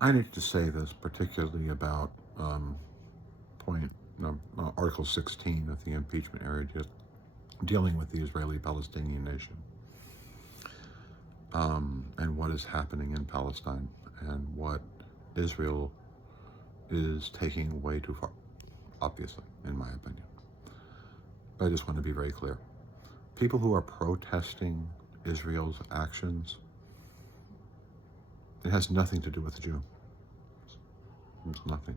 I need to say this particularly about point Article 16 of the impeachment area, just dealing with the Israeli-Palestinian nation, and what is happening in Palestine and what Israel is taking way too far, obviously, in my opinion. But I just want to be very clear. People who are protesting Israel's actions, it has nothing to do with the Jew. It's nothing.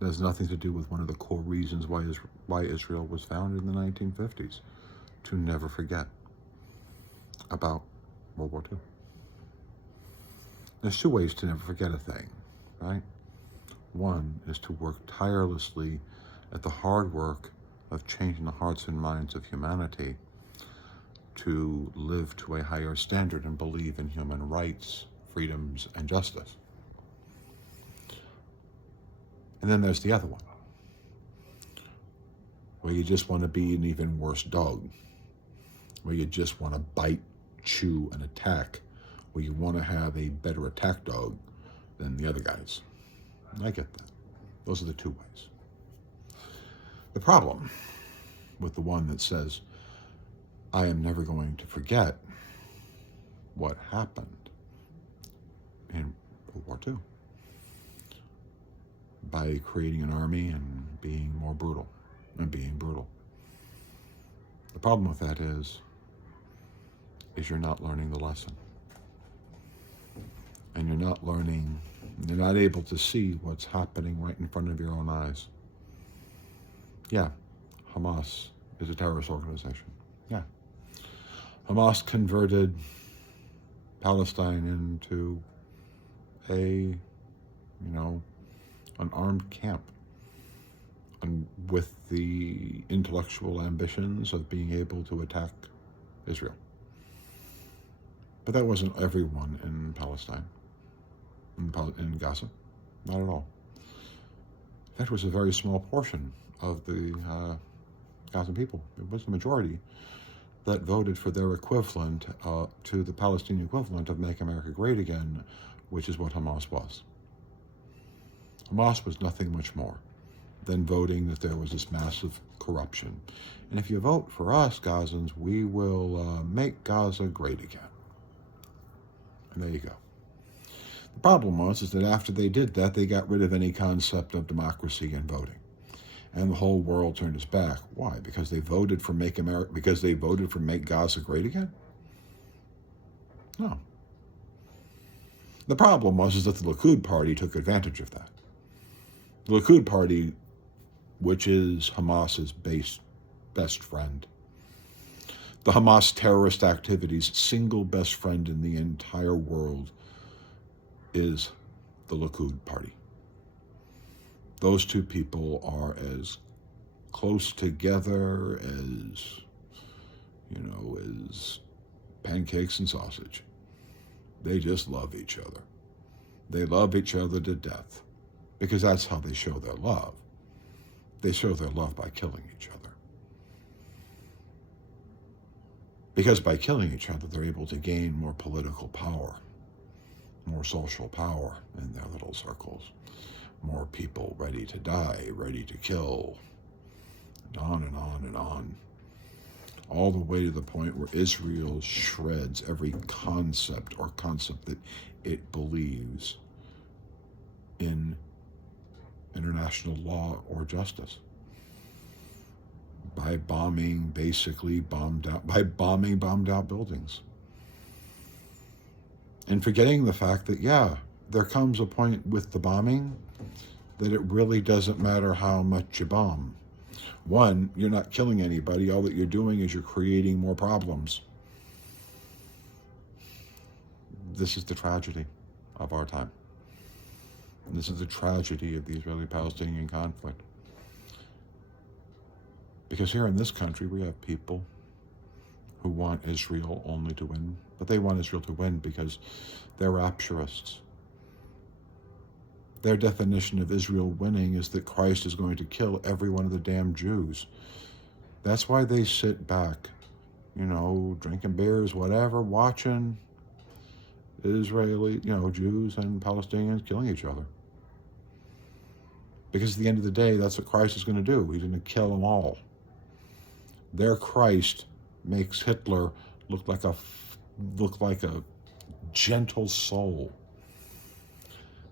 It has nothing to do with one of the core reasons why Israel was founded in the 1950s, to never forget about World War II. There's two ways to never forget a thing, right? One is to work tirelessly at the hard work of changing the hearts and minds of humanity to live to a higher standard and believe in human rights, freedoms, and justice. And then there's the other one, where you just want to be an even worse dog, where you just want to bite, chew, and attack, where you want to have a better attack dog than the other guys. I get that. Those are the two ways. The problem with the one that says, I am never going to forget what happened in World War II by creating an army and being more brutal and being brutal. The problem with that is you're not learning the lesson. And you're not able to see what's happening right in front of your own eyes. Yeah, Hamas is a terrorist organization. Yeah. Hamas converted Palestine into an armed camp, and with the intellectual ambitions of being able to attack Israel. But that wasn't everyone in Palestine, in Gaza, not at all. In fact, it was a very small portion of the Gazan people. It was the majority that voted for their equivalent to the Palestinian equivalent of Make America Great Again, which is what Hamas was. Hamas was nothing much more than voting that there was this massive corruption. And if you vote for us, Gazans, we will make Gaza great again. And there you go. The problem was that after they did that, they got rid of any concept of democracy and voting. And the whole world turned its back. Why? Because they voted for Make Gaza great again? No. The problem was that the Likud party took advantage of that. The Likud party, which is Hamas's best friend, the Hamas terrorist activity's single best friend in the entire world, is the Likud party. Those two people are as close together as pancakes and sausage. They just love each other. They love each other to death, because that's how they show their love. They show their love by killing each other. Because by killing each other, they're able to gain more political power, more social power in their little circles, more people ready to die, ready to kill, and on and on and on. All the way to the point where Israel shreds every concept that it believes in international law or justice, by bombing bombed out buildings. And forgetting the fact that, there comes a point with the bombing that it really doesn't matter how much you bomb. One, you're not killing anybody. All that you're doing is you're creating more problems. This is the tragedy of our time. And this is the tragedy of the Israeli-Palestinian conflict. Because here in this country, we have people who want Israel only to win, but they want Israel to win because they're rapturists. Their definition of Israel winning is that Christ is going to kill every one of the damn Jews. That's why they sit back, drinking beers, whatever, watching, Israeli, Jews and Palestinians killing each other. Because at the end of the day, that's what Christ is going to do. He's going to kill them all. Their Christ makes Hitler look like a gentle soul.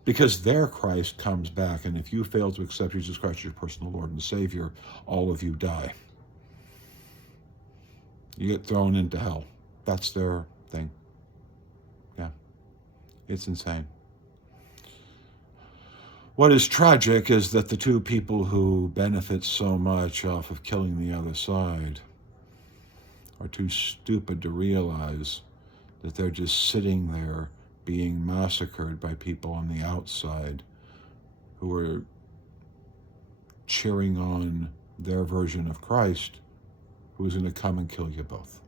Because their Christ comes back, and if you fail to accept Jesus Christ as your personal Lord and Savior, all of you die. You get thrown into hell. That's their thing. Yeah. It's insane. What is tragic is that the two people who benefit so much off of killing the other side are too stupid to realize that they're just sitting there being massacred by people on the outside who are cheering on their version of Christ, who's going to come and kill you both.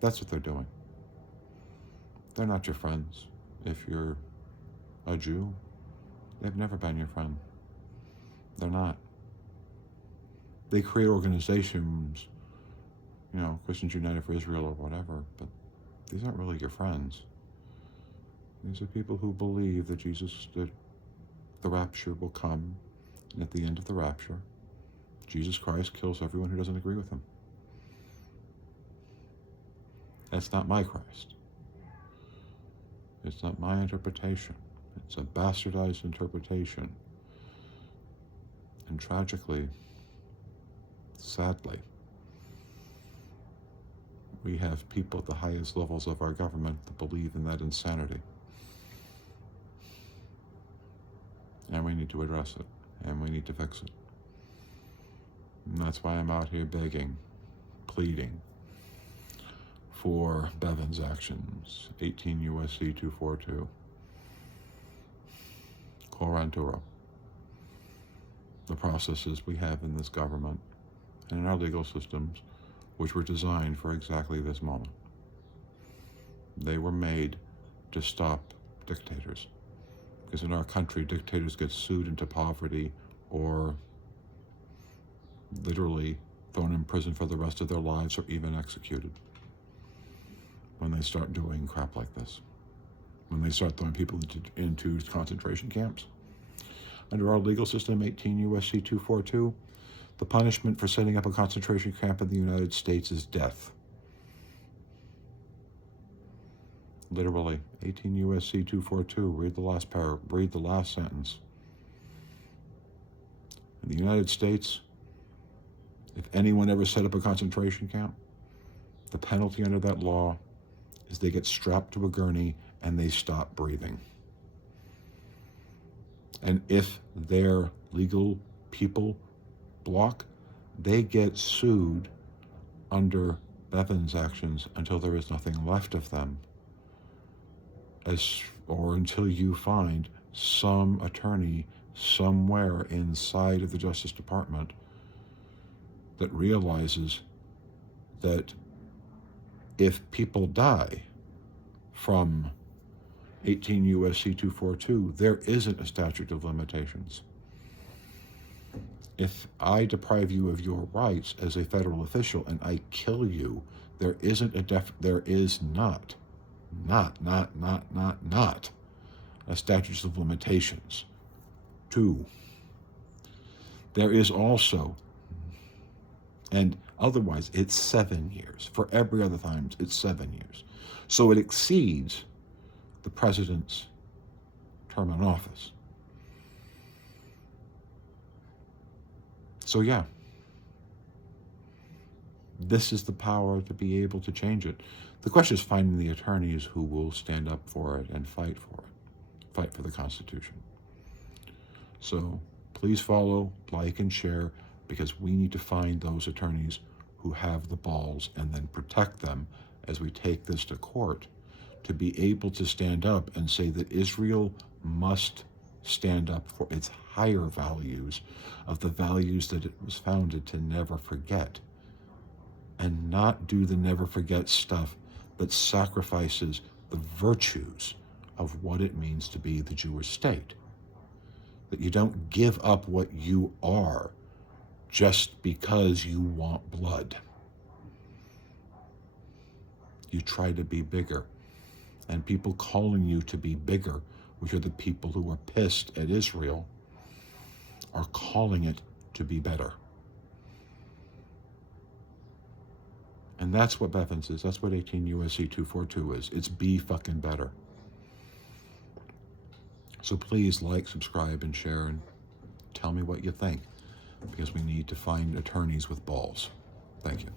That's what they're doing. They're not your friends. If you're a Jew, they've never been your friend. They're not. They create organizations, Christians United for Israel or whatever, but these aren't really your friends. These are people who believe that the rapture will come, and at the end of the rapture, Jesus Christ kills everyone who doesn't agree with him. That's not my Christ. It's not my interpretation. It's a bastardized interpretation. And tragically, sadly, we have people at the highest levels of our government that believe in that insanity. And we need to address it, and we need to fix it. And that's why I'm out here begging, pleading for Bevin's actions, 18 U.S.C. 242, Corantura, the processes we have in this government and in our legal systems, which were designed for exactly this moment. They were made to stop dictators. Because in our country, dictators get sued into poverty or literally thrown in prison for the rest of their lives or even executed when they start doing crap like this. When they start throwing people into concentration camps. Under our legal system, 18 U.S.C. 242, the punishment for setting up a concentration camp in the United States is death. Literally, 18 U.S.C. 242. Read the last sentence. In the United States, if anyone ever set up a concentration camp, the penalty under that law is they get strapped to a gurney and they stop breathing. And if their legal people block, they get sued under Bevin's actions until there is nothing left of them, or until you find some attorney somewhere inside of the Justice Department that realizes that if people die from 18 U.S.C. 242, there isn't a statute of limitations. If I deprive you of your rights as a federal official and I kill you, there is not a statute of limitations. 2, there is also, and otherwise it's 7 years. For every other time, it's 7 years. So it exceeds the president's term in office. So yeah, this is the power to be able to change it. The question is finding the attorneys who will stand up for it and fight for it, fight for the Constitution. So please follow, like, and share, because we need to find those attorneys who have the balls and then protect them as we take this to court, to be able to stand up and say that Israel must stand up for its higher values, of the values that it was founded to never forget, and not do the never forget stuff that sacrifices the virtues of what it means to be the Jewish state. That you don't give up what you are just because you want blood. You try to be bigger. And people calling you to be bigger, which are the people who are pissed at Israel, are calling it to be better. And that's what Bevins is. That's what 18 U.S.C. 242 is. It's be fucking better. So please like, subscribe, and share, and tell me what you think, because we need to find attorneys with balls. Thank you.